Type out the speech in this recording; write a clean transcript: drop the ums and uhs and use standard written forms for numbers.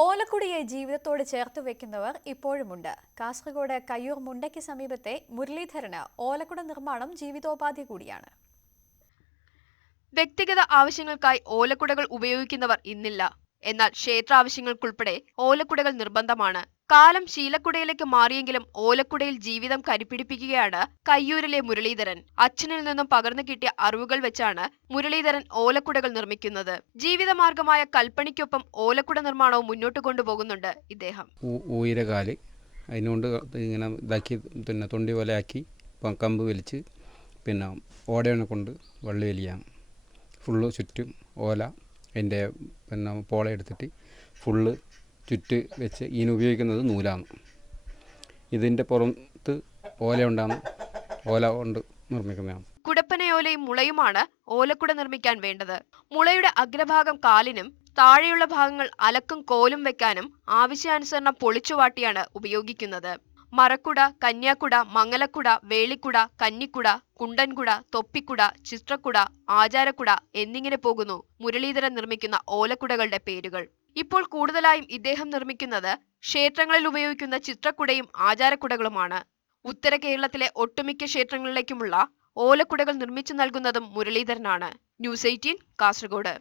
ഓലക്കുടിയെ ജീവിതത്തോട് ചേർത്ത് വെക്കുന്നവർ ഇപ്പോഴുമുണ്ട്. കാസർഗോഡ് കയ്യൂർ മുണ്ടയ്ക്ക് സമീപത്തെ മുരളീധരന് ഓലക്കുട നിർമ്മാണം ജീവിതോപാധി കൂടിയാണ്. വ്യക്തിഗത ആവശ്യങ്ങൾക്കായി ഓലക്കുടകൾ ഉപയോഗിക്കുന്നവർ ഇന്നില്ല. എന്നാൽ ക്ഷേത്രാവശ്യങ്ങൾക്കുൾപ്പെടെ ഓലക്കുടകൾ നിർബന്ധമാണ്. കാലം ശീലക്കുടയിലേക്ക് മാറിയെങ്കിലും ഓലക്കുടയിൽ ജീവിതം കരിപിടിപ്പിക്കുകയാണ് കയ്യൂരിലെ മുരളീധരൻ. അച്ഛനിൽ നിന്നും പകർന്നു കിട്ടിയ അറിവുകൾ വെച്ചാണ് മുരളീധരൻ ഓലക്കുടകൾ നിർമ്മിക്കുന്നത്. ജീവിതമാർഗമായ കൽപ്പണിക്കൊപ്പം ഓലക്കുട നിർമ്മാണവും മുന്നോട്ട് കൊണ്ടുപോകുന്നുണ്ട് ഇദ്ദേഹം. ഊയിരകാല് അതിനുകൊണ്ട് ഇങ്ങനെ ഇതാക്കി തൊണ്ടി പോലെ ആക്കി കമ്പ് വലിച്ച് ഓടനെ കൊണ്ട് വള്ളി വലിയാം. ഫുള്ള് ചുറ്റും ഓല അതിൻ്റെ പോള എടുത്തിട്ട് ഫുള്ള് ചുറ്റ് വെച്ച് ഇതിന് ഉപയോഗിക്കുന്നത് നൂലാണ്. ഇതിൻ്റെ പുറത്ത് ഓല ഉണ്ടാകുന്ന ഓല കൊണ്ട് നിർമ്മിക്കുന്നതാണ്. കുടപ്പനയോലയും മുളയുമാണ് ഓലക്കുട നിർമ്മിക്കാൻ വേണ്ടത്. മുളയുടെ അഗ്രഭാഗം കാലിനും താഴെയുള്ള ഭാഗങ്ങൾ അലക്കും കോലും വെക്കാനും ആവശ്യാനുസരണം പൊളിച്ചുവാട്ടിയാണ് ഉപയോഗിക്കുന്നത്. മറക്കുട, കന്യാക്കുട, മംഗലക്കുട, വേളിക്കുട, കന്നിക്കുട, കുണ്ടൻകുട, തൊപ്പിക്കുട, ചിത്രക്കുട, ആചാരക്കുട എന്നിങ്ങനെ പോകുന്നു മുരളീധരൻ നിർമ്മിക്കുന്ന ഓലക്കുടകളുടെ പേരുകൾ. ഇപ്പോൾ കൂടുതലായും ഇദ്ദേഹം നിർമ്മിക്കുന്നത് ക്ഷേത്രങ്ങളിൽ ഉപയോഗിക്കുന്ന ചിത്രക്കുടയും ആചാരക്കുടകളുമാണ്. ഉത്തര കേരളത്തിലെ ഒട്ടുമിക്ക ക്ഷേത്രങ്ങളിലേക്കുമുള്ള ഓലക്കുടകൾ നിർമ്മിച്ചു നൽകുന്നതും മുരളീധരനാണ്. ന്യൂസ് 18 കാസർഗോഡ്.